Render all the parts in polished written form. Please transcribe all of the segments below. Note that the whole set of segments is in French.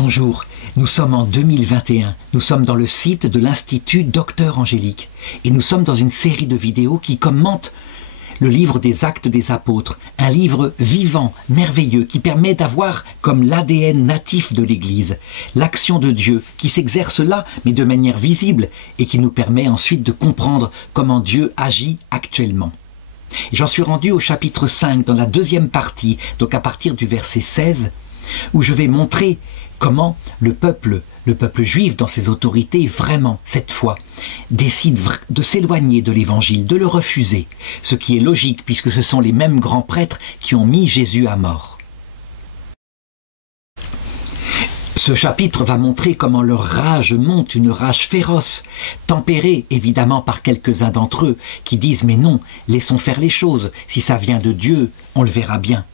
Bonjour, nous sommes en 2021, nous sommes dans le site de l'Institut Docteur Angélique et nous sommes dans une série de vidéos qui commentent le livre des Actes des Apôtres, un livre vivant, merveilleux, qui permet d'avoir comme l'ADN natif de l'Église, l'action de Dieu qui s'exerce là, mais de manière visible, et qui nous permet ensuite de comprendre comment Dieu agit actuellement. J'en suis rendu au chapitre 5, dans la deuxième partie, donc à partir du verset 16, où je vais montrer comment le peuple juif dans ses autorités, vraiment, cette fois, décide de s'éloigner de l'évangile, de le refuser, ce qui est logique puisque ce sont les mêmes grands prêtres qui ont mis Jésus à mort. Ce chapitre va montrer comment leur rage monte, une rage féroce, tempérée évidemment par quelques-uns d'entre eux qui disent « mais non, laissons faire les choses, si ça vient de Dieu, on le verra bien ».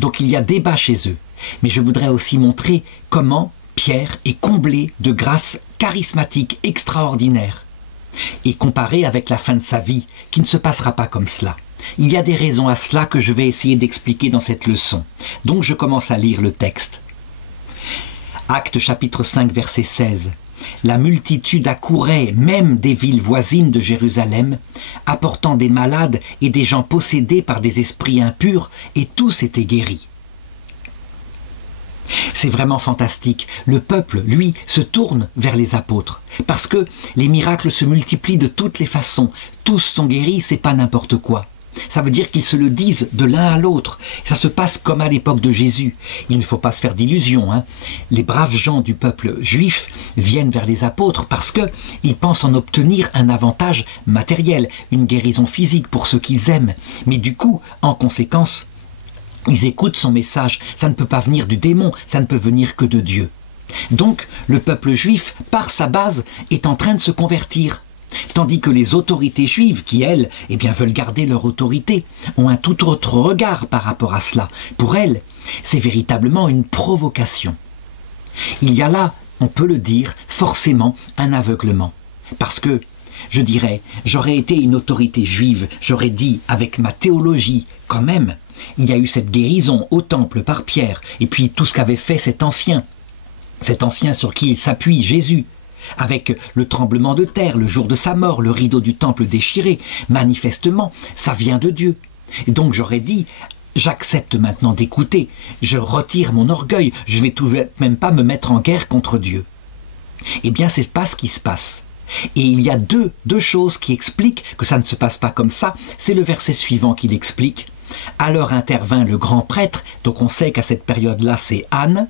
Donc il y a débat chez eux, mais je voudrais aussi montrer comment Pierre est comblé de grâces charismatiques extraordinaires et comparé avec la fin de sa vie qui ne se passera pas comme cela. Il y a des raisons à cela que je vais essayer d'expliquer dans cette leçon. Donc je commence à lire le texte. Actes chapitre 5 verset 16. La multitude accourait même des villes voisines de Jérusalem, apportant des malades et des gens possédés par des esprits impurs, et tous étaient guéris. C'est vraiment fantastique. Le peuple, lui, se tourne vers les apôtres, parce que les miracles se multiplient de toutes les façons. Tous sont guéris, c'est pas n'importe quoi. Ça veut dire qu'ils se le disent de l'un à l'autre. Ça se passe comme à l'époque de Jésus. Il ne faut pas se faire d'illusions, hein. Les braves gens du peuple juif viennent vers les apôtres parce qu'ils pensent en obtenir un avantage matériel, une guérison physique pour ceux qu'ils aiment. Mais du coup, en conséquence, ils écoutent son message. Ça ne peut pas venir du démon, ça ne peut venir que de Dieu. Donc, le peuple juif, par sa base, est en train de se convertir. Tandis que les autorités juives, qui elles, veulent garder leur autorité, ont un tout autre regard par rapport à cela. Pour elles, c'est véritablement une provocation. Il y a là, on peut le dire, forcément un aveuglement. Parce que, je dirais, j'aurais été une autorité juive, j'aurais dit, avec ma théologie, quand même, il y a eu cette guérison au temple par Pierre, et puis tout ce qu'avait fait cet ancien sur qui il s'appuie, Jésus, avec le tremblement de terre, le jour de sa mort, le rideau du temple déchiré, manifestement, ça vient de Dieu. Et donc j'aurais dit, j'accepte maintenant d'écouter, je retire mon orgueil, je ne vais tout de même pas me mettre en guerre contre Dieu. Eh bien, c'est pas ce qui se passe. Et il y a deux choses qui expliquent que ça ne se passe pas comme ça. C'est le verset suivant qui l'explique. Alors intervint le grand prêtre, donc on sait qu'à cette période-là, c'est Anne,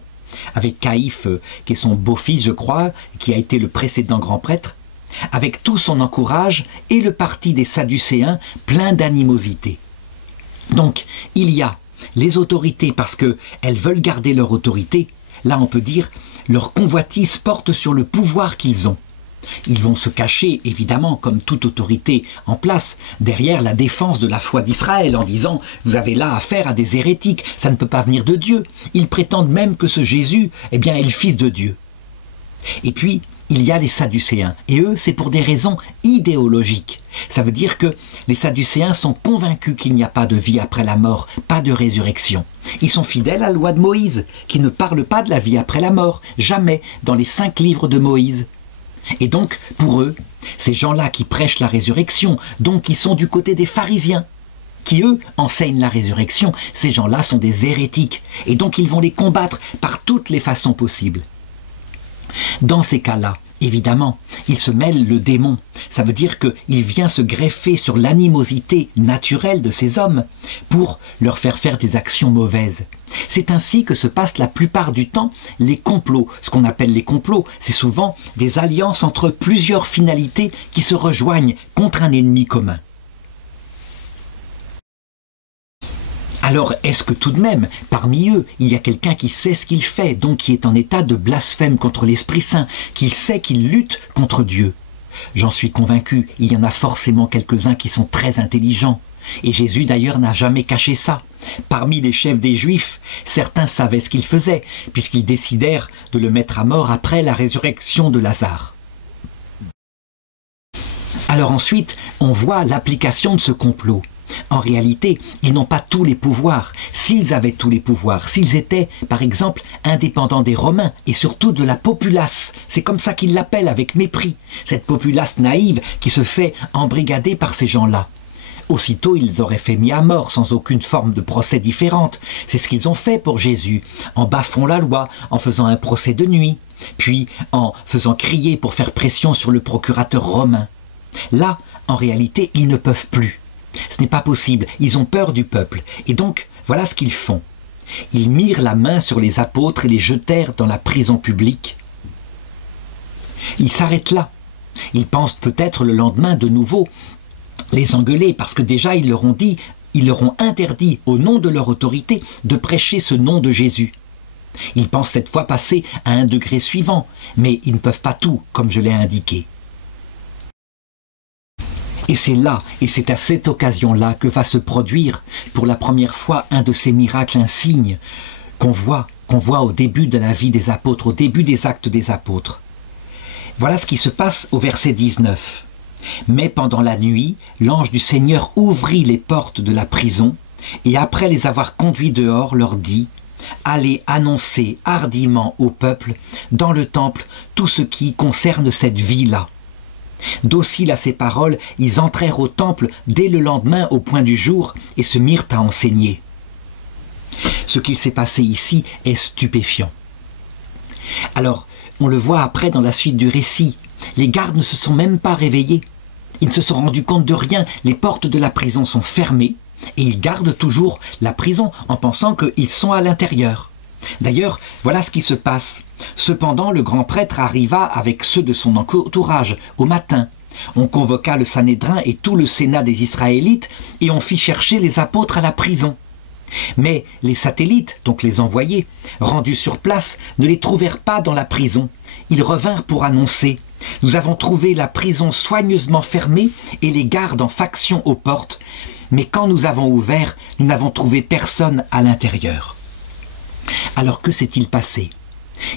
avec Caïphe, qui est son beau-fils, je crois, qui a été le précédent grand prêtre, avec tout son encourage, et le parti des Sadducéens, plein d'animosité. Donc, il y a les autorités, parce qu'elles veulent garder leur autorité, là on peut dire, leur convoitise porte sur le pouvoir qu'ils ont. Ils vont se cacher, évidemment, comme toute autorité en place, derrière la défense de la foi d'Israël, en disant « vous avez là affaire à des hérétiques, ça ne peut pas venir de Dieu ». Ils prétendent même que ce Jésus, est le Fils de Dieu. Et puis, il y a les Sadducéens, et eux, c'est pour des raisons idéologiques. Ça veut dire que les Sadducéens sont convaincus qu'il n'y a pas de vie après la mort, pas de résurrection. Ils sont fidèles à la loi de Moïse, qui ne parle pas de la vie après la mort, jamais, dans les 5 livres de Moïse. Et donc, pour eux, ces gens-là qui prêchent la résurrection, donc qui sont du côté des pharisiens, qui eux enseignent la résurrection, ces gens-là sont des hérétiques, et donc ils vont les combattre par toutes les façons possibles. Dans ces cas-là, évidemment, il se mêle le démon. Ça veut dire qu'il vient se greffer sur l'animosité naturelle de ces hommes pour leur faire des actions mauvaises. C'est ainsi que se passent la plupart du temps les complots. Ce qu'on appelle les complots, c'est souvent des alliances entre plusieurs finalités qui se rejoignent contre un ennemi commun. Alors, est-ce que tout de même, parmi eux, il y a quelqu'un qui sait ce qu'il fait, donc qui est en état de blasphème contre l'Esprit Saint, qu'il sait qu'il lutte contre Dieu? J'en suis convaincu, il y en a forcément quelques-uns qui sont très intelligents. Et Jésus d'ailleurs n'a jamais caché ça. Parmi les chefs des Juifs, certains savaient ce qu'ils faisaient, puisqu'ils décidèrent de le mettre à mort après la résurrection de Lazare. Alors ensuite, on voit l'application de ce complot. En réalité, ils n'ont pas tous les pouvoirs. S'ils avaient tous les pouvoirs, s'ils étaient, par exemple, indépendants des Romains et surtout de la populace, c'est comme ça qu'ils l'appellent avec mépris, cette populace naïve qui se fait embrigader par ces gens-là. Aussitôt, ils auraient fait mis à mort sans aucune forme de procès différente. C'est ce qu'ils ont fait pour Jésus, en bafouant la loi, en faisant un procès de nuit, puis en faisant crier pour faire pression sur le procurateur romain. Là, en réalité, ils ne peuvent plus. Ce n'est pas possible, ils ont peur du peuple. Et donc, voilà ce qu'ils font. Ils mirent la main sur les apôtres et les jetèrent dans la prison publique. Ils s'arrêtent là. Ils pensent peut-être le lendemain de nouveau les engueuler, parce que déjà ils leur ont interdit, au nom de leur autorité, de prêcher ce nom de Jésus. Ils pensent cette fois passer à un degré suivant, mais ils ne peuvent pas tout, comme je l'ai indiqué. Et c'est là, et c'est à cette occasion-là que va se produire, pour la première fois, un de ces miracles, un signe qu'on voit au début de la vie des apôtres, au début des actes des apôtres. Voilà ce qui se passe au verset 19. Mais pendant la nuit, l'ange du Seigneur ouvrit les portes de la prison, et après les avoir conduits dehors, leur dit « Allez annoncer hardiment au peuple, dans le temple, tout ce qui concerne cette vie-là. » Dociles à ces paroles, ils entrèrent au temple dès le lendemain au point du jour et se mirent à enseigner. Ce qu'il s'est passé ici est stupéfiant. Alors, on le voit après dans la suite du récit. Les gardes ne se sont même pas réveillés. Ils ne se sont rendus compte de rien. Les portes de la prison sont fermées et ils gardent toujours la prison en pensant qu'ils sont à l'intérieur. D'ailleurs, voilà ce qui se passe. Cependant, le grand prêtre arriva avec ceux de son entourage au matin. On convoqua le Sanhédrin et tout le sénat des Israélites et on fit chercher les apôtres à la prison. Mais les satellites, donc les envoyés, rendus sur place, ne les trouvèrent pas dans la prison. Ils revinrent pour annoncer « Nous avons trouvé la prison soigneusement fermée et les gardes en faction aux portes, mais quand nous avons ouvert, nous n'avons trouvé personne à l'intérieur. » Alors que s'est-il passé?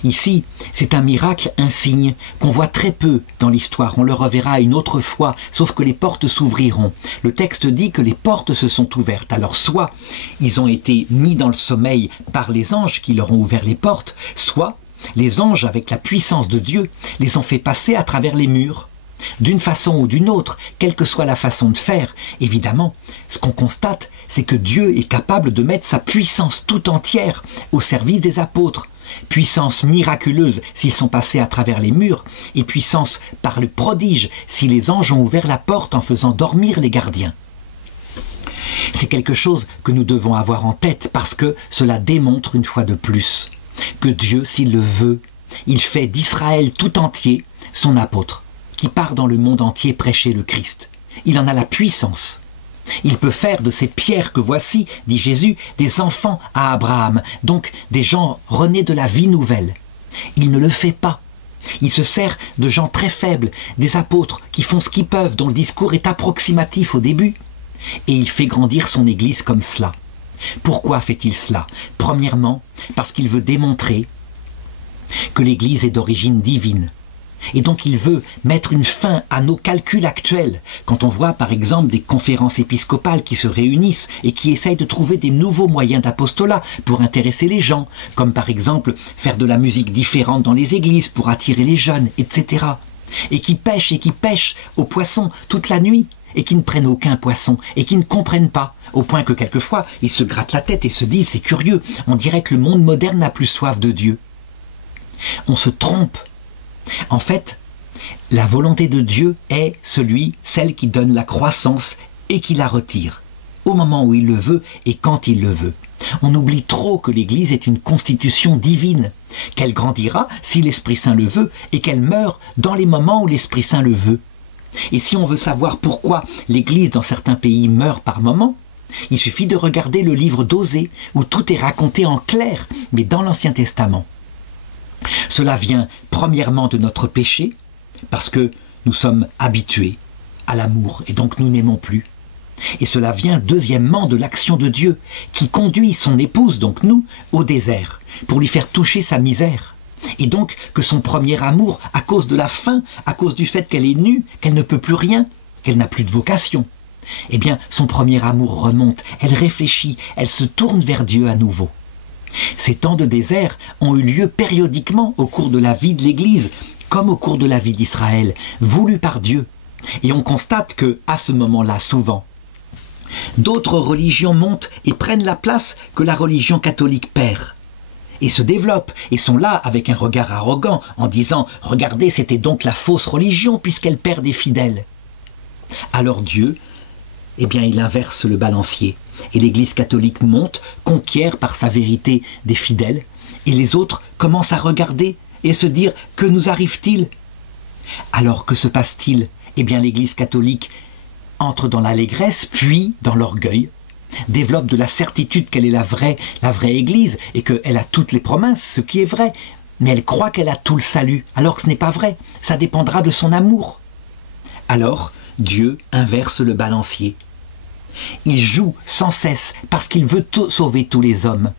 Ici, c'est un miracle, un signe qu'on voit très peu dans l'histoire. On le reverra une autre fois, sauf que les portes s'ouvriront. Le texte dit que les portes se sont ouvertes. Alors soit ils ont été mis dans le sommeil par les anges qui leur ont ouvert les portes, soit les anges, avec la puissance de Dieu, les ont fait passer à travers les murs. D'une façon ou d'une autre, quelle que soit la façon de faire, évidemment, ce qu'on constate, c'est que Dieu est capable de mettre sa puissance tout entière au service des apôtres. Puissance miraculeuse s'ils sont passés à travers les murs, et puissance par le prodige si les anges ont ouvert la porte en faisant dormir les gardiens. C'est quelque chose que nous devons avoir en tête parce que cela démontre une fois de plus que Dieu, s'il le veut, il fait d'Israël tout entier son apôtre, qui part dans le monde entier prêcher le Christ. Il en a la puissance. Il peut faire de ces pierres que voici, dit Jésus, des enfants à Abraham, donc des gens renés de la vie nouvelle. Il ne le fait pas. Il se sert de gens très faibles, des apôtres qui font ce qu'ils peuvent, dont le discours est approximatif au début. Et il fait grandir son Église comme cela. Pourquoi fait-il cela? Premièrement, parce qu'il veut démontrer que l'Église est d'origine divine. Et donc il veut mettre une fin à nos calculs actuels. Quand on voit par exemple des conférences épiscopales qui se réunissent et qui essayent de trouver des nouveaux moyens d'apostolat pour intéresser les gens, comme par exemple faire de la musique différente dans les églises pour attirer les jeunes, etc. Et qui pêchent aux poissons toute la nuit et qui ne prennent aucun poisson et qui ne comprennent pas, au point que quelquefois ils se grattent la tête et se disent « c'est curieux, on dirait que le monde moderne n'a plus soif de Dieu ». On se trompe. En fait, la volonté de Dieu est celle qui donne la croissance et qui la retire, au moment où il le veut et quand il le veut. On oublie trop que l'Église est une constitution divine, qu'elle grandira si l'Esprit Saint le veut et qu'elle meurt dans les moments où l'Esprit Saint le veut. Et si on veut savoir pourquoi l'Église dans certains pays meurt par moments, il suffit de regarder le livre d'Osée où tout est raconté en clair, mais dans l'Ancien Testament. Cela vient premièrement de notre péché, parce que nous sommes habitués à l'amour et donc nous n'aimons plus. Et cela vient deuxièmement de l'action de Dieu, qui conduit son épouse, donc nous, au désert, pour lui faire toucher sa misère. Et donc que son premier amour, à cause de la faim, à cause du fait qu'elle est nue, qu'elle ne peut plus rien, qu'elle n'a plus de vocation, eh bien son premier amour remonte, elle réfléchit, elle se tourne vers Dieu à nouveau. Ces temps de désert ont eu lieu périodiquement au cours de la vie de l'Église, comme au cours de la vie d'Israël, voulus par Dieu. Et on constate que, à ce moment-là, souvent, d'autres religions montent et prennent la place que la religion catholique perd, et se développent, et sont là avec un regard arrogant, en disant « Regardez, c'était donc la fausse religion, puisqu'elle perd des fidèles. » Alors Dieu, eh bien, il inverse le balancier, et l'Église catholique monte, conquiert par sa vérité des fidèles, et les autres commencent à regarder et se dire « Que nous arrive-t-il » Alors que se passe-t-il? Eh bien, l'Église catholique entre dans l'allégresse, puis dans l'orgueil, développe de la certitude qu'elle est la vraie Église et qu'elle a toutes les promesses, ce qui est vrai, mais elle croit qu'elle a tout le salut, alors que ce n'est pas vrai, ça dépendra de son amour. Alors, Dieu inverse le balancier. Il joue sans cesse parce qu'il veut sauver tous les hommes,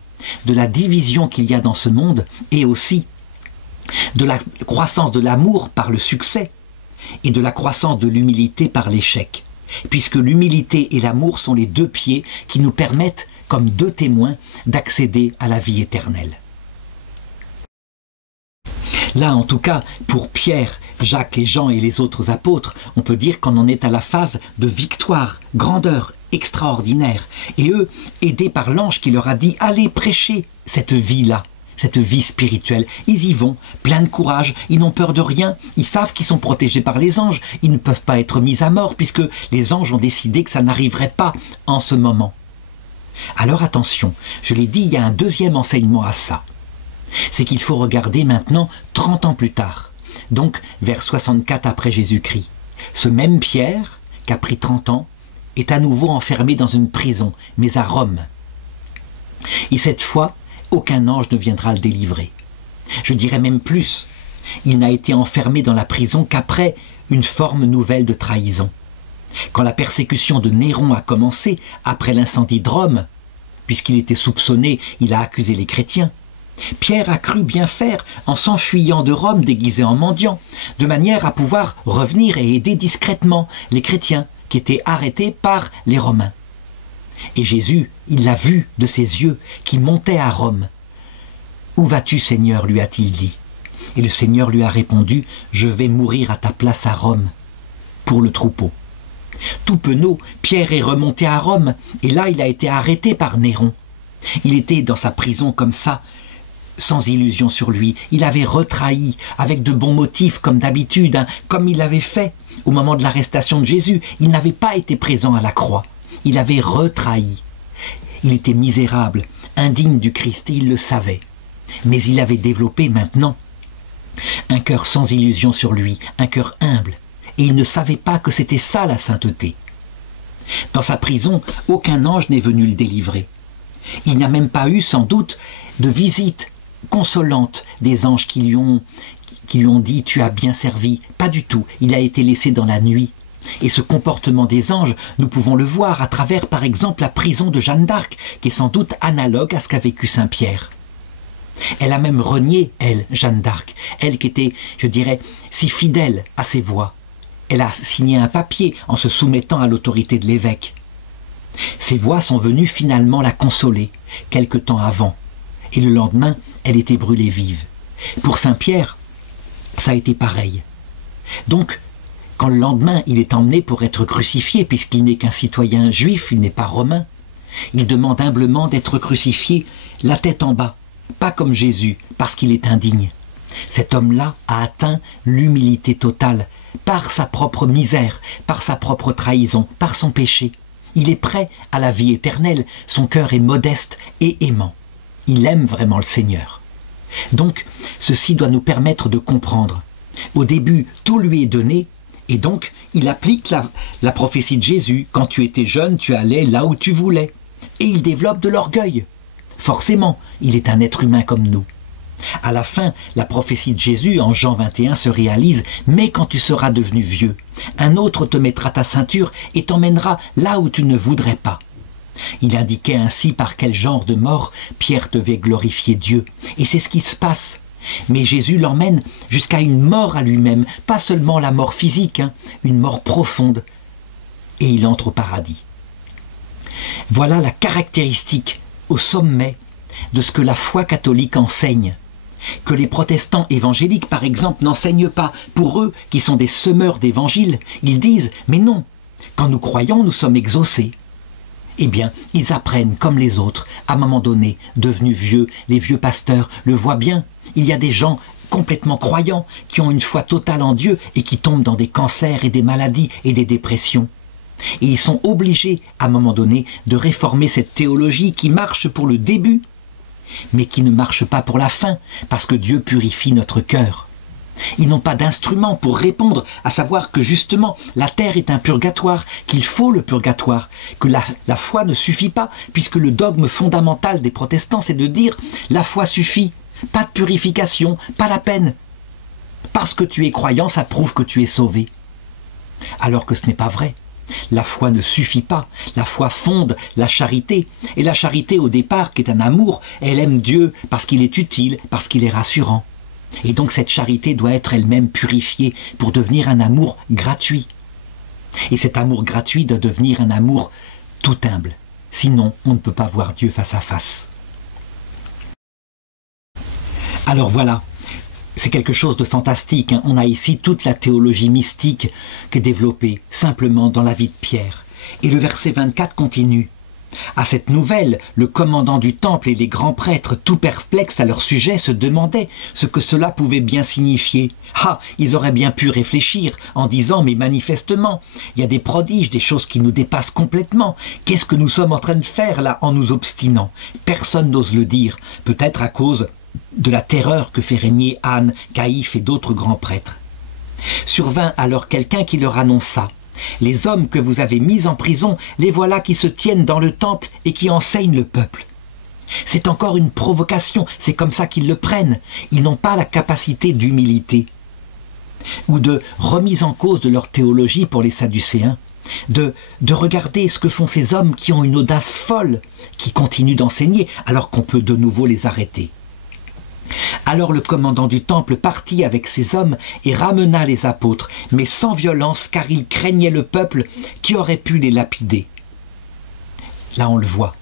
de la division qu'il y a dans ce monde et aussi de la croissance de l'amour par le succès et de la croissance de l'humilité par l'échec, puisque l'humilité et l'amour sont les deux pieds qui nous permettent, comme deux témoins, d'accéder à la vie éternelle. Là, en tout cas, pour Pierre, Jacques et Jean et les autres apôtres, on peut dire qu'on en est à la phase de victoire, grandeur, extraordinaire. Et eux, aidés par l'ange qui leur a dit « Allez prêcher cette vie-là », cette vie spirituelle. Ils y vont, plein de courage, ils n'ont peur de rien, ils savent qu'ils sont protégés par les anges, ils ne peuvent pas être mis à mort puisque les anges ont décidé que ça n'arriverait pas en ce moment. Alors attention, je l'ai dit, il y a un deuxième enseignement à ça. C'est qu'il faut regarder maintenant 30 ans plus tard, donc vers 64 après Jésus-Christ. Ce même Pierre, qui a pris 30 ans, est à nouveau enfermé dans une prison, mais à Rome. Et cette fois, aucun ange ne viendra le délivrer. Je dirais même plus, il n'a été enfermé dans la prison qu'après une forme nouvelle de trahison. Quand la persécution de Néron a commencé, après l'incendie de Rome, puisqu'il était soupçonné, il a accusé les chrétiens, Pierre a cru bien faire en s'enfuyant de Rome déguisé en mendiant, de manière à pouvoir revenir et aider discrètement les chrétiens qui étaient arrêtés par les Romains. Et Jésus, il l'a vu de ses yeux, qui montait à Rome. « Où vas-tu, Seigneur ?» lui a-t-il dit. Et le Seigneur lui a répondu « Je vais mourir à ta place à Rome, pour le troupeau. » Tout penaud, Pierre est remonté à Rome, et là il a été arrêté par Néron. Il était dans sa prison comme ça, sans illusion sur lui. Il avait retrahi, avec de bons motifs comme d'habitude, hein, comme il l'avait fait au moment de l'arrestation de Jésus. Il n'avait pas été présent à la croix. Il avait retrahi. Il était misérable, indigne du Christ, et il le savait. Mais il avait développé maintenant un cœur sans illusion sur lui, un cœur humble, et il ne savait pas que c'était ça la sainteté. Dans sa prison, aucun ange n'est venu le délivrer. Il n'y a même pas eu, sans doute, de visite consolante des anges qui lui ont dit « tu as bien servi ». Pas du tout, il a été laissé dans la nuit. Et ce comportement des anges, nous pouvons le voir à travers, par exemple, la prison de Jeanne d'Arc, qui est sans doute analogue à ce qu'a vécu Saint Pierre. Elle a même renié, elle, Jeanne d'Arc, elle qui était, je dirais, si fidèle à ses voix. Elle a signé un papier en se soumettant à l'autorité de l'évêque. Ses voix sont venues finalement la consoler, quelque temps avant. Et le lendemain, elle était brûlée vive. Pour Saint Pierre, ça a été pareil. Donc, quand le lendemain, il est emmené pour être crucifié, puisqu'il n'est qu'un citoyen juif, il n'est pas romain, il demande humblement d'être crucifié la tête en bas, pas comme Jésus, parce qu'il est indigne. Cet homme-là a atteint l'humilité totale, par sa propre misère, par sa propre trahison, par son péché. Il est prêt à la vie éternelle, son cœur est modeste et aimant. Il aime vraiment le Seigneur. Donc, ceci doit nous permettre de comprendre. Au début, tout lui est donné, et donc, il applique la prophétie de Jésus. Quand tu étais jeune, tu allais là où tu voulais. Et il développe de l'orgueil. Forcément, il est un être humain comme nous. À la fin, la prophétie de Jésus, en Jean 21, se réalise. Mais quand tu seras devenu vieux, un autre te mettra ta ceinture et t'emmènera là où tu ne voudrais pas. Il indiquait ainsi par quel genre de mort Pierre devait glorifier Dieu. Et c'est ce qui se passe. Mais Jésus l'emmène jusqu'à une mort à lui-même, pas seulement la mort physique, une mort profonde. et il entre au paradis. Voilà la caractéristique au sommet de ce que la foi catholique enseigne, que les protestants évangéliques, par exemple, n'enseignent pas. Pour eux, qui sont des semeurs d'évangile, ils disent « mais non, quand nous croyons, nous sommes exaucés ». Eh bien, ils apprennent, comme les autres, à un moment donné, devenus vieux, les vieux pasteurs le voient bien. Il y a des gens complètement croyants, qui ont une foi totale en Dieu et qui tombent dans des cancers et des maladies et des dépressions. Et ils sont obligés, à un moment donné, de réformer cette théologie qui marche pour le début, mais qui ne marche pas pour la fin, parce que Dieu purifie notre cœur. Ils n'ont pas d'instrument pour répondre, à savoir que justement la terre est un purgatoire, qu'il faut le purgatoire, que la foi ne suffit pas, puisque le dogme fondamental des protestants c'est de dire la foi suffit, pas de purification, pas la peine. Parce que tu es croyant, ça prouve que tu es sauvé. Alors que ce n'est pas vrai. La foi ne suffit pas, la foi fonde la charité, et la charité au départ, qui est un amour, elle aime Dieu parce qu'il est utile, parce qu'il est rassurant. Et donc cette charité doit être elle-même purifiée pour devenir un amour gratuit. Et cet amour gratuit doit devenir un amour tout humble, sinon on ne peut pas voir Dieu face à face. Alors voilà, c'est quelque chose de fantastique, hein. On a ici toute la théologie mystique qui est développée simplement dans la vie de Pierre. Et le verset 24 continue. À cette nouvelle, le commandant du temple et les grands prêtres, tout perplexes à leur sujet, se demandaient ce que cela pouvait bien signifier. Ah, ils auraient bien pu réfléchir en disant « mais manifestement, il y a des prodiges, des choses qui nous dépassent complètement. Qu'est-ce que nous sommes en train de faire là en nous obstinant ?» Personne n'ose le dire, peut-être à cause de la terreur que fait régner Anne, Caïphe et d'autres grands prêtres. Survint alors quelqu'un qui leur annonça « Les hommes que vous avez mis en prison, les voilà qui se tiennent dans le temple et qui enseignent le peuple. » C'est encore une provocation, c'est comme ça qu'ils le prennent. Ils n'ont pas la capacité d'humilité ou de remise en cause de leur théologie pour les Sadducéens, de regarder ce que font ces hommes qui ont une audace folle, qui continuent d'enseigner alors qu'on peut de nouveau les arrêter. Alors le commandant du temple partit avec ses hommes et ramena les apôtres, mais sans violence, car il craignait le peuple qui aurait pu les lapider. Là on le voit,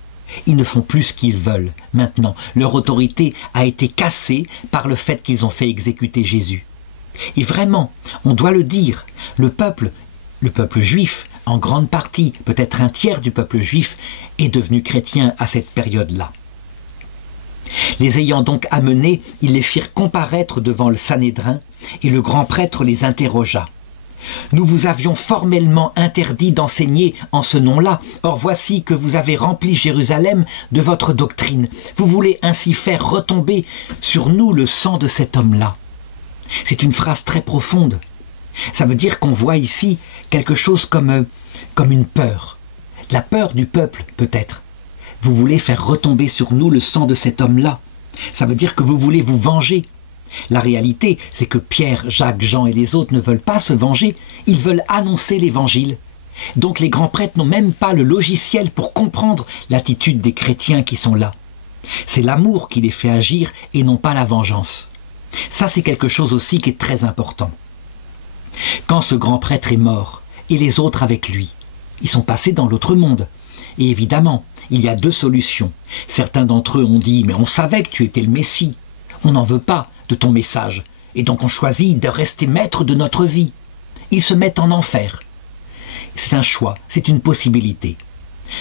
ils ne font plus ce qu'ils veulent. Maintenant, leur autorité a été cassée par le fait qu'ils ont fait exécuter Jésus. Et vraiment, on doit le dire, le peuple juif, en grande partie, peut-être un tiers du peuple juif, est devenu chrétien à cette période-là. Les ayant donc amenés, ils les firent comparaître devant le Sanhédrin, et le grand prêtre les interrogea. « Nous vous avions formellement interdit d'enseigner en ce nom-là, or voici que vous avez rempli Jérusalem de votre doctrine. Vous voulez ainsi faire retomber sur nous le sang de cet homme-là. » C'est une phrase très profonde. Ça veut dire qu'on voit ici quelque chose comme une peur. La peur du peuple, peut-être. Vous voulez faire retomber sur nous le sang de cet homme-là. Ça veut dire que vous voulez vous venger. La réalité, c'est que Pierre, Jacques, Jean et les autres ne veulent pas se venger. Ils veulent annoncer l'évangile. Donc les grands prêtres n'ont même pas le logiciel pour comprendre l'attitude des chrétiens qui sont là. C'est l'amour qui les fait agir et non pas la vengeance. Ça, c'est quelque chose aussi qui est très important. Quand ce grand prêtre est mort, et les autres avec lui, ils sont passés dans l'autre monde. Et évidemment, il y a deux solutions. Certains d'entre eux ont dit « mais on savait que tu étais le Messie. On n'en veut pas de ton message. Et donc on choisit de rester maître de notre vie. » Ils se mettent en enfer. C'est un choix, c'est une possibilité.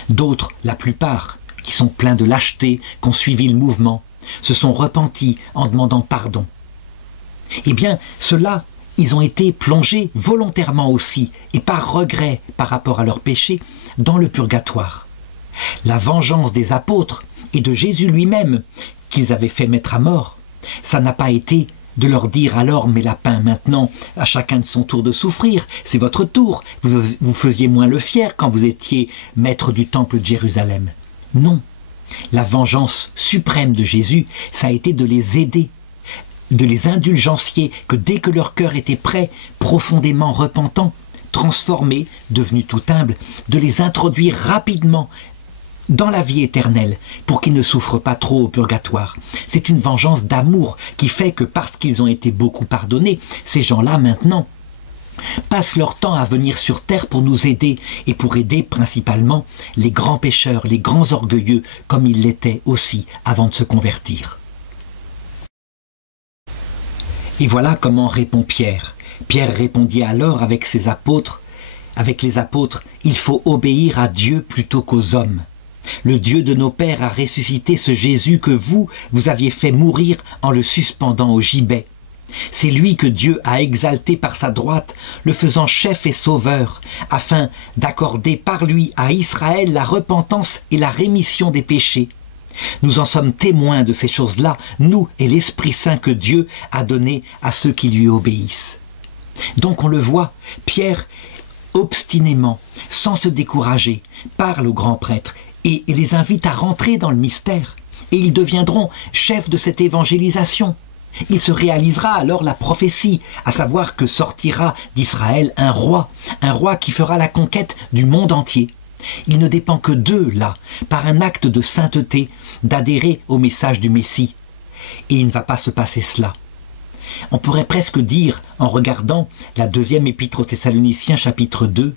D'autres, la plupart, qui sont pleins de lâcheté, qui ont suivi le mouvement, se sont repentis en demandant pardon. Eh bien, ceux-là, ils ont été plongés volontairement aussi, et par regret par rapport à leur péché, dans le purgatoire. La vengeance des apôtres et de Jésus lui-même, qu'ils avaient fait mettre à mort, ça n'a pas été de leur dire alors, mes lapins, maintenant, à chacun de son tour de souffrir, c'est votre tour, vous faisiez moins le fier quand vous étiez maître du temple de Jérusalem. Non, la vengeance suprême de Jésus, ça a été de les aider, de les indulgencier, que dès que leur cœur était prêt, profondément repentant, transformé, devenu tout humble, de les introduire rapidement dans la vie éternelle, pour qu'ils ne souffrent pas trop au purgatoire. C'est une vengeance d'amour qui fait que parce qu'ils ont été beaucoup pardonnés, ces gens-là maintenant passent leur temps à venir sur terre pour nous aider et pour aider principalement les grands pécheurs, les grands orgueilleux, comme ils l'étaient aussi avant de se convertir. Et voilà comment répond Pierre. Pierre répondit alors avec les apôtres, il faut obéir à Dieu plutôt qu'aux hommes. Le Dieu de nos pères a ressuscité ce Jésus que vous aviez fait mourir en le suspendant au gibet. C'est lui que Dieu a exalté par sa droite, le faisant chef et sauveur, afin d'accorder par lui à Israël la repentance et la rémission des péchés. Nous en sommes témoins de ces choses-là, nous et l'Esprit Saint que Dieu a donné à ceux qui lui obéissent. Donc on le voit, Pierre, obstinément, sans se décourager, parle aux grands prêtres et les invite à rentrer dans le mystère. Et ils deviendront chefs de cette évangélisation. Il se réalisera alors la prophétie, à savoir que sortira d'Israël un roi qui fera la conquête du monde entier. Il ne dépend que d'eux, là, par un acte de sainteté, d'adhérer au message du Messie. Et il ne va pas se passer cela. On pourrait presque dire, en regardant la deuxième épître aux Thessaloniciens chapitre 2,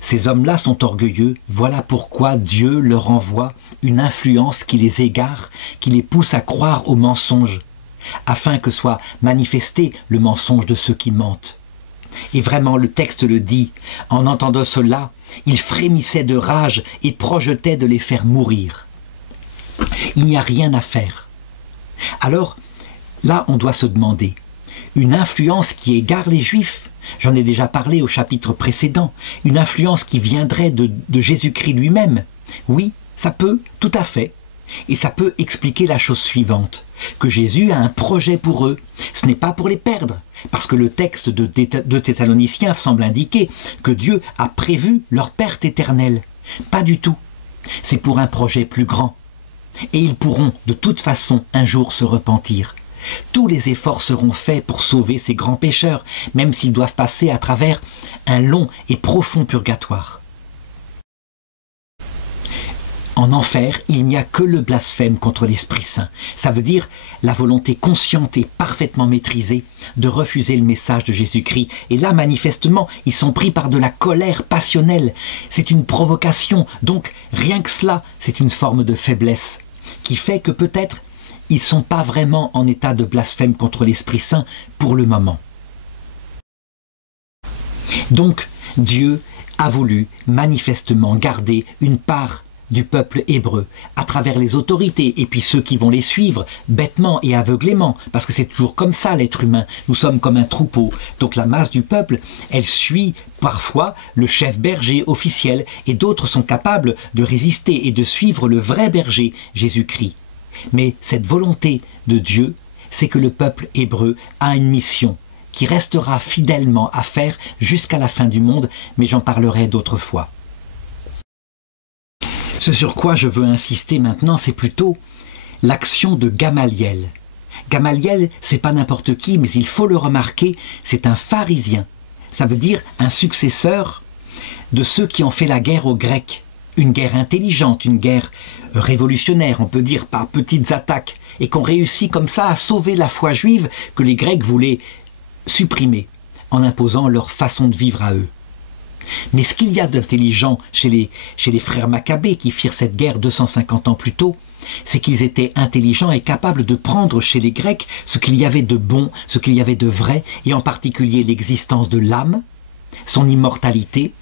ces hommes-là sont orgueilleux, voilà pourquoi Dieu leur envoie une influence qui les égare, qui les pousse à croire au mensonge, afin que soit manifesté le mensonge de ceux qui mentent. Et vraiment, le texte le dit, en entendant cela, ils frémissaient de rage et projetaient de les faire mourir. Il n'y a rien à faire. Alors, là, on doit se demander, une influence qui égare les Juifs, j'en ai déjà parlé au chapitre précédent, une influence qui viendrait de Jésus-Christ lui-même, oui, ça peut, tout à fait. Et ça peut expliquer la chose suivante, que Jésus a un projet pour eux. Ce n'est pas pour les perdre, parce que le texte de Thessaloniciens semble indiquer que Dieu a prévu leur perte éternelle. Pas du tout. C'est pour un projet plus grand. Et ils pourront de toute façon un jour se repentir. Tous les efforts seront faits pour sauver ces grands pécheurs, même s'ils doivent passer à travers un long et profond purgatoire. En enfer, il n'y a que le blasphème contre l'Esprit Saint. Ça veut dire la volonté consciente et parfaitement maîtrisée de refuser le message de Jésus-Christ. Et là, manifestement, ils sont pris par de la colère passionnelle. C'est une provocation. Donc, rien que cela, c'est une forme de faiblesse qui fait que peut-être ils ne sont pas vraiment en état de blasphème contre l'Esprit Saint pour le moment. Donc, Dieu a voulu manifestement garder une part du peuple hébreu, à travers les autorités, et puis ceux qui vont les suivre, bêtement et aveuglément, parce que c'est toujours comme ça l'être humain, nous sommes comme un troupeau, donc la masse du peuple, elle suit parfois le chef berger officiel, et d'autres sont capables de résister et de suivre le vrai berger, Jésus-Christ. Mais cette volonté de Dieu, c'est que le peuple hébreu a une mission, qui restera fidèlement à faire jusqu'à la fin du monde, mais j'en parlerai d'autres fois. Ce sur quoi je veux insister maintenant, c'est plutôt l'action de Gamaliel. Gamaliel, c'est pas n'importe qui, mais il faut le remarquer, c'est un pharisien. Ça veut dire un successeur de ceux qui ont fait la guerre aux Grecs. Une guerre intelligente, une guerre révolutionnaire, on peut dire, par petites attaques, et qu'on réussit comme ça à sauver la foi juive que les Grecs voulaient supprimer, en imposant leur façon de vivre à eux. Mais ce qu'il y a d'intelligent chez les frères Maccabées qui firent cette guerre 250 ans plus tôt, c'est qu'ils étaient intelligents et capables de prendre chez les Grecs ce qu'il y avait de bon, ce qu'il y avait de vrai, et en particulier l'existence de l'âme, son immortalité,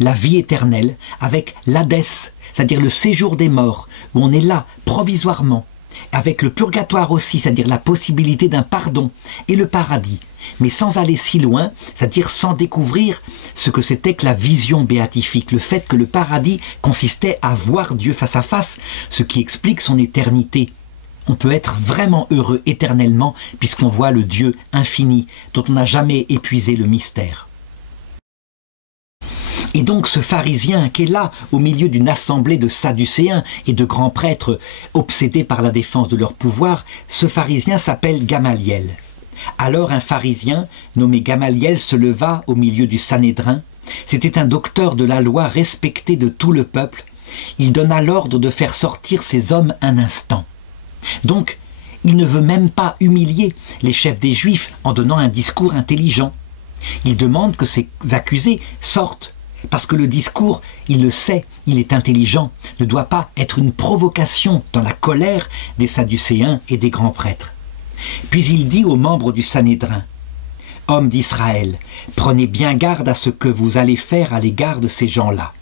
la vie éternelle, avec l'Hadès, c'est-à-dire le séjour des morts, où on est là provisoirement, avec le purgatoire aussi, c'est-à-dire la possibilité d'un pardon, et le paradis, mais sans aller si loin, c'est-à-dire sans découvrir ce que c'était que la vision béatifique, le fait que le paradis consistait à voir Dieu face à face, ce qui explique son éternité. On peut être vraiment heureux éternellement puisqu'on voit le Dieu infini dont on n'a jamais épuisé le mystère. Et donc ce pharisien qui est là au milieu d'une assemblée de sadducéens et de grands prêtres obsédés par la défense de leur pouvoir, ce pharisien s'appelle Gamaliel. Alors un pharisien nommé Gamaliel se leva au milieu du Sanhédrin. C'était un docteur de la loi respecté de tout le peuple. Il donna l'ordre de faire sortir ces hommes un instant. Donc, il ne veut même pas humilier les chefs des Juifs en donnant un discours intelligent. Il demande que ces accusés sortent, parce que le discours, il le sait, il est intelligent, ne doit pas être une provocation dans la colère des Sadducéens et des grands prêtres. Puis il dit aux membres du Sanhédrin, « Hommes d'Israël, prenez bien garde à ce que vous allez faire à l'égard de ces gens-là. »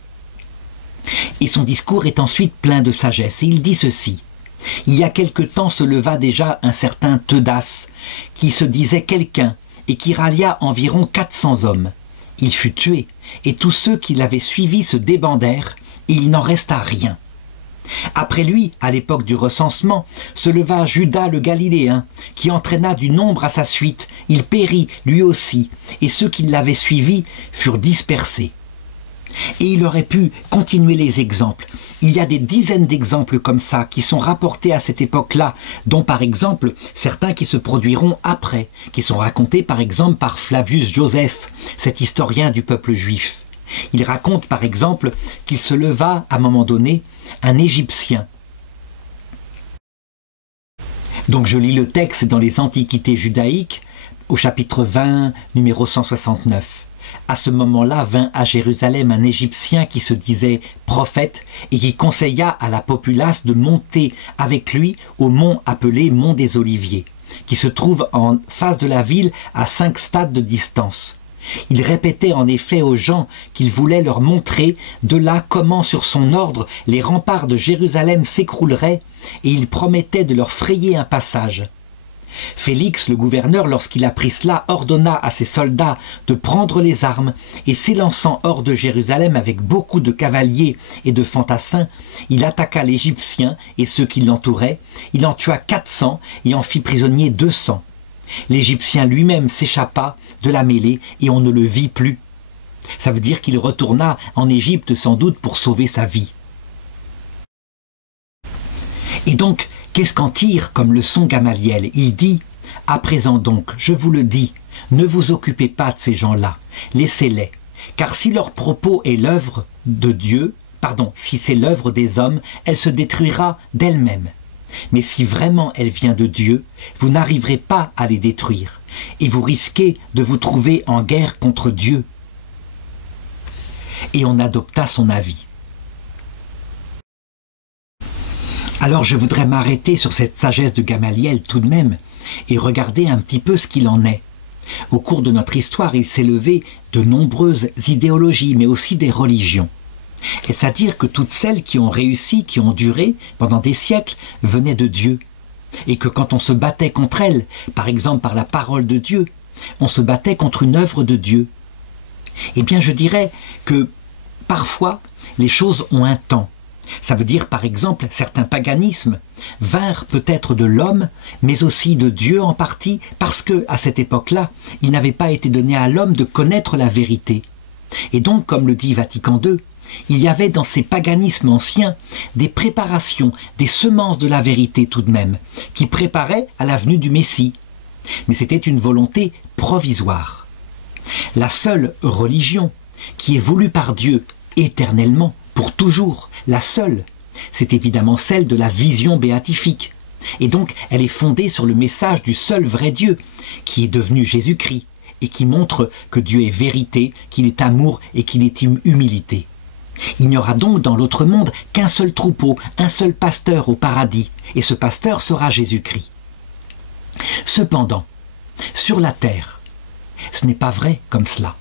Et son discours est ensuite plein de sagesse, et il dit ceci. Il y a quelque temps se leva déjà un certain Teudas, qui se disait quelqu'un, et qui rallia environ 400 hommes. Il fut tué, et tous ceux qui l'avaient suivi se débandèrent, et il n'en resta rien. Après lui, à l'époque du recensement, se leva Judas le Galiléen, qui entraîna du nombre à sa suite. Il périt lui aussi, et ceux qui l'avaient suivi furent dispersés. Et il aurait pu continuer les exemples. Il y a des dizaines d'exemples comme ça qui sont rapportés à cette époque-là, dont par exemple certains qui se produiront après, qui sont racontés par exemple par Flavius Joseph, cet historien du peuple juif. Il raconte par exemple qu'il se leva à un moment donné un Égyptien. Donc je lis le texte dans les Antiquités judaïques au chapitre 20, numéro 169. À ce moment-là vint à Jérusalem un Égyptien qui se disait prophète et qui conseilla à la populace de monter avec lui au mont appelé mont des Oliviers, qui se trouve en face de la ville à 5 stades de distance. Il répétait en effet aux gens qu'il voulait leur montrer de là comment sur son ordre les remparts de Jérusalem s'écrouleraient, et il promettait de leur frayer un passage. Félix, le gouverneur, lorsqu'il apprit cela, ordonna à ses soldats de prendre les armes, et s'élançant hors de Jérusalem avec beaucoup de cavaliers et de fantassins, il attaqua l'Égyptien et ceux qui l'entouraient. Il en tua 400 et en fit prisonnier 200. L'Égyptien lui-même s'échappa de la mêlée et on ne le vit plus. Ça veut dire qu'il retourna en Égypte sans doute pour sauver sa vie. Et donc, qu'est-ce qu'en tire comme leçon Gamaliel? Il dit « À présent donc, je vous le dis, ne vous occupez pas de ces gens-là, laissez-les, car si leur propos est l'œuvre de Dieu, si c'est l'œuvre des hommes, elle se détruira d'elle-même. Mais si vraiment elle vient de Dieu, vous n'arriverez pas à les détruire, et vous risquez de vous trouver en guerre contre Dieu. » Et on adopta son avis. Alors je voudrais m'arrêter sur cette sagesse de Gamaliel tout de même et regarder un petit peu ce qu'il en est. Au cours de notre histoire, il s'est levé de nombreuses idéologies, mais aussi des religions. Est-ce à dire que toutes celles qui ont réussi, qui ont duré pendant des siècles, venaient de Dieu? Et que quand on se battait contre elles, par exemple par la parole de Dieu, on se battait contre une œuvre de Dieu? Eh bien je dirais que parfois les choses ont un temps. Ça veut dire par exemple certains paganismes vinrent peut-être de l'homme mais aussi de Dieu en partie parce que à cette époque-là il n'avait pas été donné à l'homme de connaître la vérité. Et donc comme le dit Vatican II, il y avait dans ces paganismes anciens des préparations, des semences de la vérité tout de même, qui préparaient à la venue du Messie. Mais c'était une volonté provisoire. La seule religion qui est voulue par Dieu éternellement, pour toujours, la seule, c'est évidemment celle de la vision béatifique. Et donc, elle est fondée sur le message du seul vrai Dieu, qui est devenu Jésus-Christ, et qui montre que Dieu est vérité, qu'il est amour et qu'il est humilité. Il n'y aura donc dans l'autre monde qu'un seul troupeau, un seul pasteur au paradis, et ce pasteur sera Jésus-Christ. Cependant, sur la terre, ce n'est pas vrai comme cela.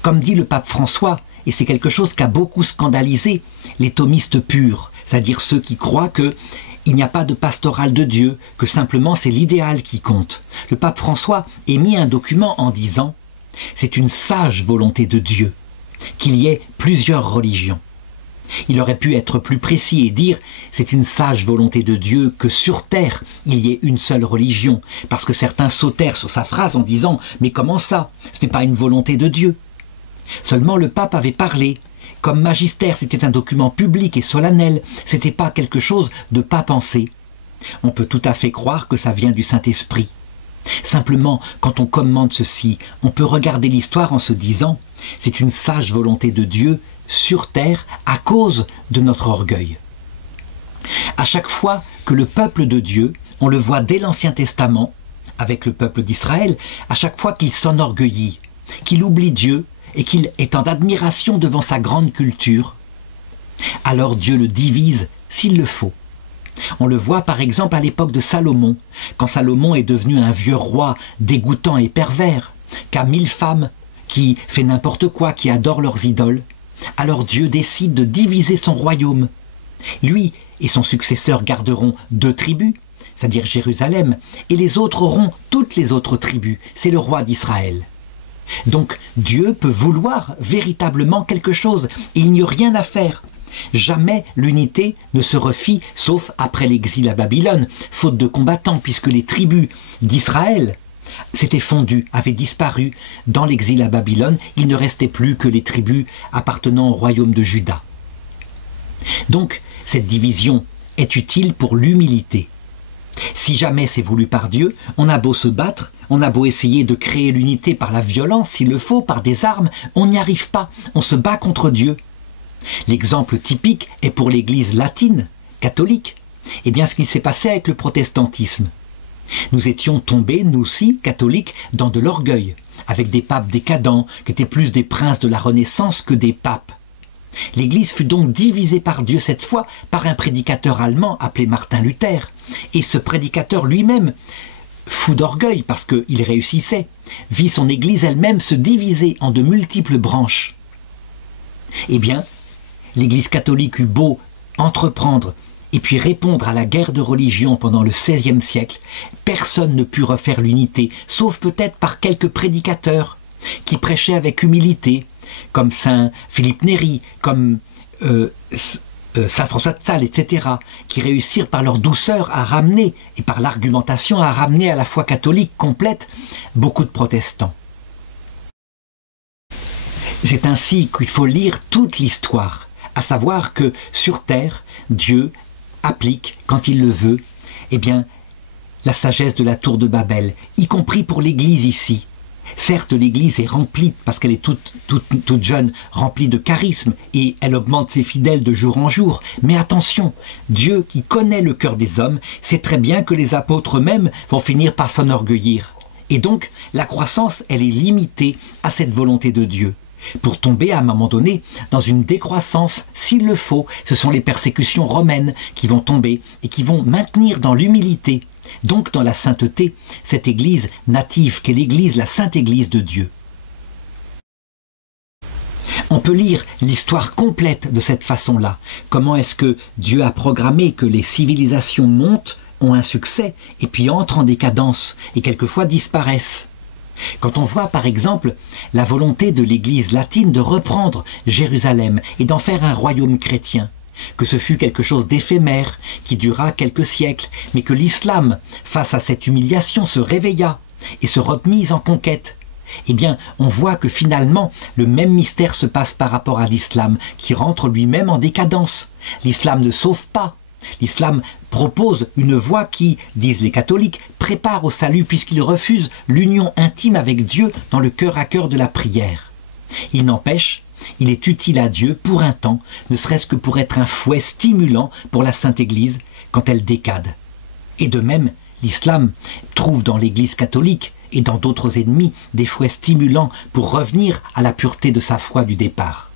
Comme dit le pape François, et c'est quelque chose qui a beaucoup scandalisé les thomistes purs, c'est-à-dire ceux qui croient qu'il n'y a pas de pastoral de Dieu, que simplement c'est l'idéal qui compte. Le pape François émit un document en disant « C'est une sage volonté de Dieu qu'il y ait plusieurs religions ». Il aurait pu être plus précis et dire « C'est une sage volonté de Dieu que sur terre il y ait une seule religion », parce que certains sautèrent sur sa phrase en disant « Mais comment ça? Ce n'est pas une volonté de Dieu ». Seulement le pape avait parlé. Comme magistère, c'était un document public et solennel, c'était pas quelque chose de pas pensé. On peut tout à fait croire que ça vient du Saint-Esprit. Simplement, quand on commande ceci, on peut regarder l'histoire en se disant « C'est une sage volonté de Dieu sur terre à cause de notre orgueil ». À chaque fois que le peuple de Dieu, on le voit dès l'Ancien Testament, avec le peuple d'Israël, à chaque fois qu'il s'enorgueillit, qu'il oublie Dieu et qu'il est en admiration devant sa grande culture, alors Dieu le divise s'il le faut. On le voit par exemple à l'époque de Salomon, quand Salomon est devenu un vieux roi dégoûtant et pervers, qu'a 1000 femmes, qui fait n'importe quoi, qui adorent leurs idoles. Alors Dieu décide de diviser son royaume. Lui et son successeur garderont 2 tribus, c'est-à-dire Jérusalem, et les autres auront toutes les autres tribus. C'est le roi d'Israël. Donc Dieu peut vouloir véritablement quelque chose, et il n'y a rien à faire. Jamais l'unité ne se refit, sauf après l'exil à Babylone, faute de combattants, puisque les tribus d'Israël s'étaient fondues, avaient disparu dans l'exil à Babylone. Il ne restait plus que les tribus appartenant au royaume de Juda. Donc, cette division est utile pour l'humilité. Si jamais c'est voulu par Dieu, on a beau se battre, on a beau essayer de créer l'unité par la violence, s'il le faut, par des armes, on n'y arrive pas, on se bat contre Dieu. L'exemple typique est pour l'Église latine, catholique. Eh bien, ce qui s'est passé avec le protestantisme. Nous étions tombés, nous aussi, catholiques, dans de l'orgueil, avec des papes décadents, qui étaient plus des princes de la Renaissance que des papes. L'Église fut donc divisée par Dieu cette fois par un prédicateur allemand appelé Martin Luther. Et ce prédicateur lui-même, fou d'orgueil parce qu'il réussissait, vit son Église elle-même se diviser en de multiples branches. Eh bien, l'Église catholique eut beau entreprendre et puis répondre à la guerre de religion pendant le XVIe siècle, personne ne put refaire l'unité, sauf peut-être par quelques prédicateurs qui prêchaient avec humilité, comme saint Philippe Néri, comme saint François de Sales, etc., qui réussirent par leur douceur à ramener, et par l'argumentation à ramener à la foi catholique complète, beaucoup de protestants. C'est ainsi qu'il faut lire toute l'histoire, à savoir que sur terre, Dieu applique, quand il le veut, eh bien, la sagesse de la tour de Babel, y compris pour l'Église ici. Certes, l'Église est remplie, parce qu'elle est toute jeune, remplie de charisme, et elle augmente ses fidèles de jour en jour. Mais attention, Dieu qui connaît le cœur des hommes, sait très bien que les apôtres eux-mêmes vont finir par s'enorgueillir. Et donc, la croissance, elle est limitée à cette volonté de Dieu. Pour tomber à un moment donné dans une décroissance, s'il le faut, ce sont les persécutions romaines qui vont tomber et qui vont maintenir dans l'humilité, donc dans la sainteté, cette Église native qu'est l'Église, la Sainte Église de Dieu. On peut lire l'histoire complète de cette façon-là. Comment est-ce que Dieu a programmé que les civilisations montent, ont un succès, et puis entrent en décadence, et quelquefois disparaissent. Quand on voit par exemple la volonté de l'Église latine de reprendre Jérusalem et d'en faire un royaume chrétien, que ce fut quelque chose d'éphémère, qui dura quelques siècles, mais que l'islam, face à cette humiliation, se réveilla et se remit en conquête, eh bien on voit que finalement le même mystère se passe par rapport à l'islam, qui rentre lui-même en décadence. L'islam ne sauve pas. L'islam propose une voie qui, disent les catholiques, prépare au salut puisqu'il refuse l'union intime avec Dieu dans le cœur à cœur de la prière. Il n'empêche, il est utile à Dieu pour un temps, ne serait-ce que pour être un fouet stimulant pour la Sainte Église quand elle décade. Et de même, l'islam trouve dans l'Église catholique et dans d'autres ennemis des fouets stimulants pour revenir à la pureté de sa foi du départ.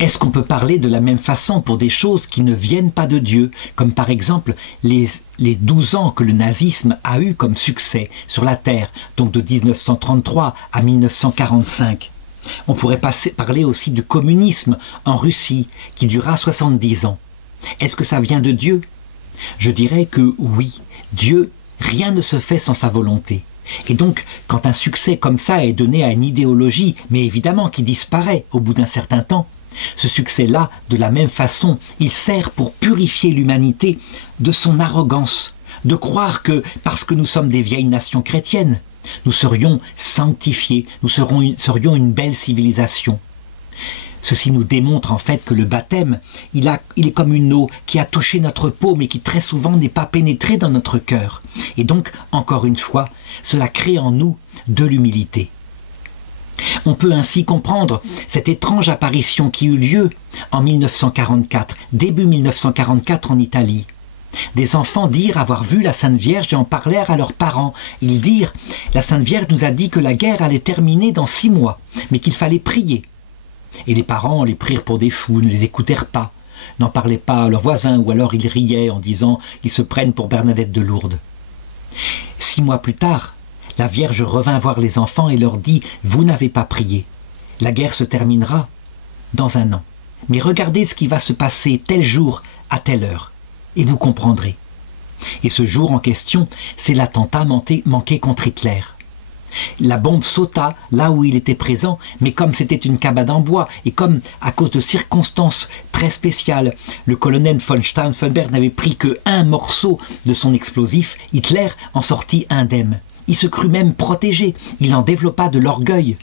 Est-ce qu'on peut parler de la même façon pour des choses qui ne viennent pas de Dieu, comme par exemple les 12 ans que le nazisme a eu comme succès sur la Terre, donc de 1933 à 1945. On pourrait parler aussi du communisme en Russie, qui dura 70 ans. Est-ce que ça vient de Dieu? Je dirais que oui, Dieu, rien ne se fait sans sa volonté. Et donc, quand un succès comme ça est donné à une idéologie, mais évidemment qui disparaît au bout d'un certain temps, ce succès-là, de la même façon, il sert pour purifier l'humanité de son arrogance, de croire que, parce que nous sommes des vieilles nations chrétiennes, nous serions sanctifiés, nous serions une belle civilisation. Ceci nous démontre en fait que le baptême, il est comme une eau qui a touché notre peau, mais qui très souvent n'est pas pénétrée dans notre cœur. Et donc, encore une fois, cela crée en nous de l'humilité. On peut ainsi comprendre cette étrange apparition qui eut lieu en 1944, début 1944 en Italie. Des enfants dirent avoir vu la Sainte Vierge et en parlèrent à leurs parents. Ils dirent, la Sainte Vierge nous a dit que la guerre allait terminer dans 6 mois, mais qu'il fallait prier. Et les parents les prirent pour des fous, ne les écoutèrent pas, n'en parlaient pas à leurs voisins, ou alors ils riaient en disant qu'ils se prennent pour Bernadette de Lourdes. 6 mois plus tard, la Vierge revint voir les enfants et leur dit « Vous n'avez pas prié. La guerre se terminera dans 1 an. Mais regardez ce qui va se passer tel jour à telle heure. Et vous comprendrez. » Et ce jour en question, c'est l'attentat manqué contre Hitler. La bombe sauta là où il était présent, mais comme c'était une cabane en bois, et comme, à cause de circonstances très spéciales, le colonel von Stauffenberg n'avait pris que 1 morceau de son explosif, Hitler en sortit indemne. Il se crut même protégé, il en développa de l'orgueil.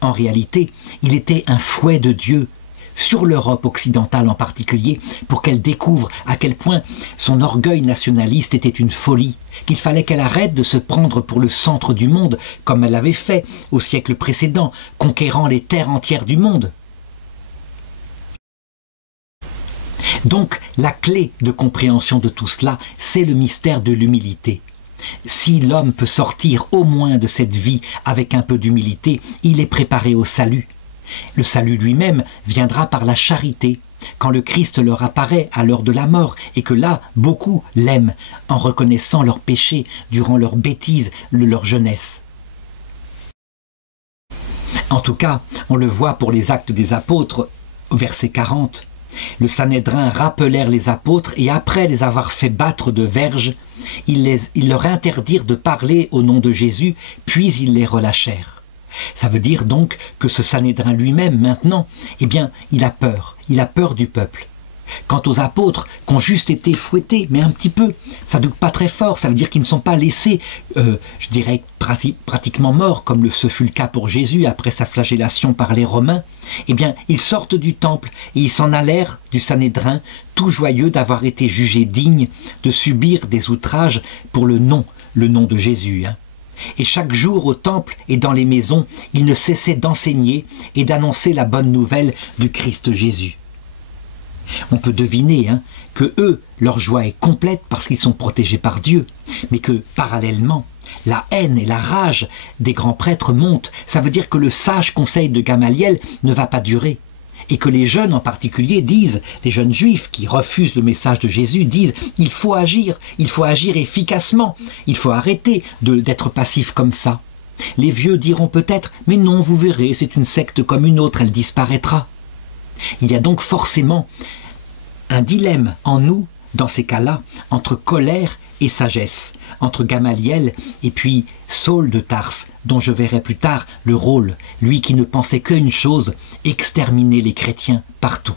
En réalité, il était un fouet de Dieu, sur l'Europe occidentale en particulier, pour qu'elle découvre à quel point son orgueil nationaliste était une folie, qu'il fallait qu'elle arrête de se prendre pour le centre du monde, comme elle l'avait fait au siècle précédent, conquérant les terres entières du monde. Donc, la clé de compréhension de tout cela, c'est le mystère de l'humilité. Si l'homme peut sortir au moins de cette vie avec un peu d'humilité, il est préparé au salut. Le salut lui-même viendra par la charité, quand le Christ leur apparaît à l'heure de la mort, et que là, beaucoup l'aiment, en reconnaissant leurs péchés durant leur bêtise, leur jeunesse. En tout cas, on le voit pour les Actes des Apôtres, au verset 40. Le Sanhédrin rappelèrent les apôtres, et après les avoir fait battre de verges, ils leur interdirent de parler au nom de Jésus, puis ils les relâchèrent. Ça veut dire donc que ce Sanhédrin lui-même, maintenant, eh bien, il a peur du peuple. Quant aux apôtres, qui ont juste été fouettés, mais un petit peu, ça ne doute pas très fort, ça veut dire qu'ils ne sont pas laissés, je dirais, pratiquement morts, comme ce fut le cas pour Jésus après sa flagellation par les Romains. Eh bien, ils sortent du temple et ils s'en allèrent du Sanhédrin, tout joyeux d'avoir été jugés dignes de subir des outrages pour le nom de Jésus, hein. Et chaque jour au temple et dans les maisons, ils ne cessaient d'enseigner et d'annoncer la bonne nouvelle du Christ Jésus. On peut deviner que eux, leur joie est complète parce qu'ils sont protégés par Dieu, mais que parallèlement, la haine et la rage des grands prêtres montent. Ça veut dire que le sage conseil de Gamaliel ne va pas durer. Et que les jeunes en particulier disent, les jeunes juifs qui refusent le message de Jésus disent « il faut agir efficacement, il faut arrêter d'être passif comme ça ». Les vieux diront peut-être « mais non, vous verrez, c'est une secte comme une autre, elle disparaîtra ». Il y a donc forcément un dilemme en nous, dans ces cas-là, entre colère et sagesse, entre Gamaliel et puis Saul de Tarse, dont je verrai plus tard le rôle, lui qui ne pensait qu'une chose, exterminer les chrétiens partout.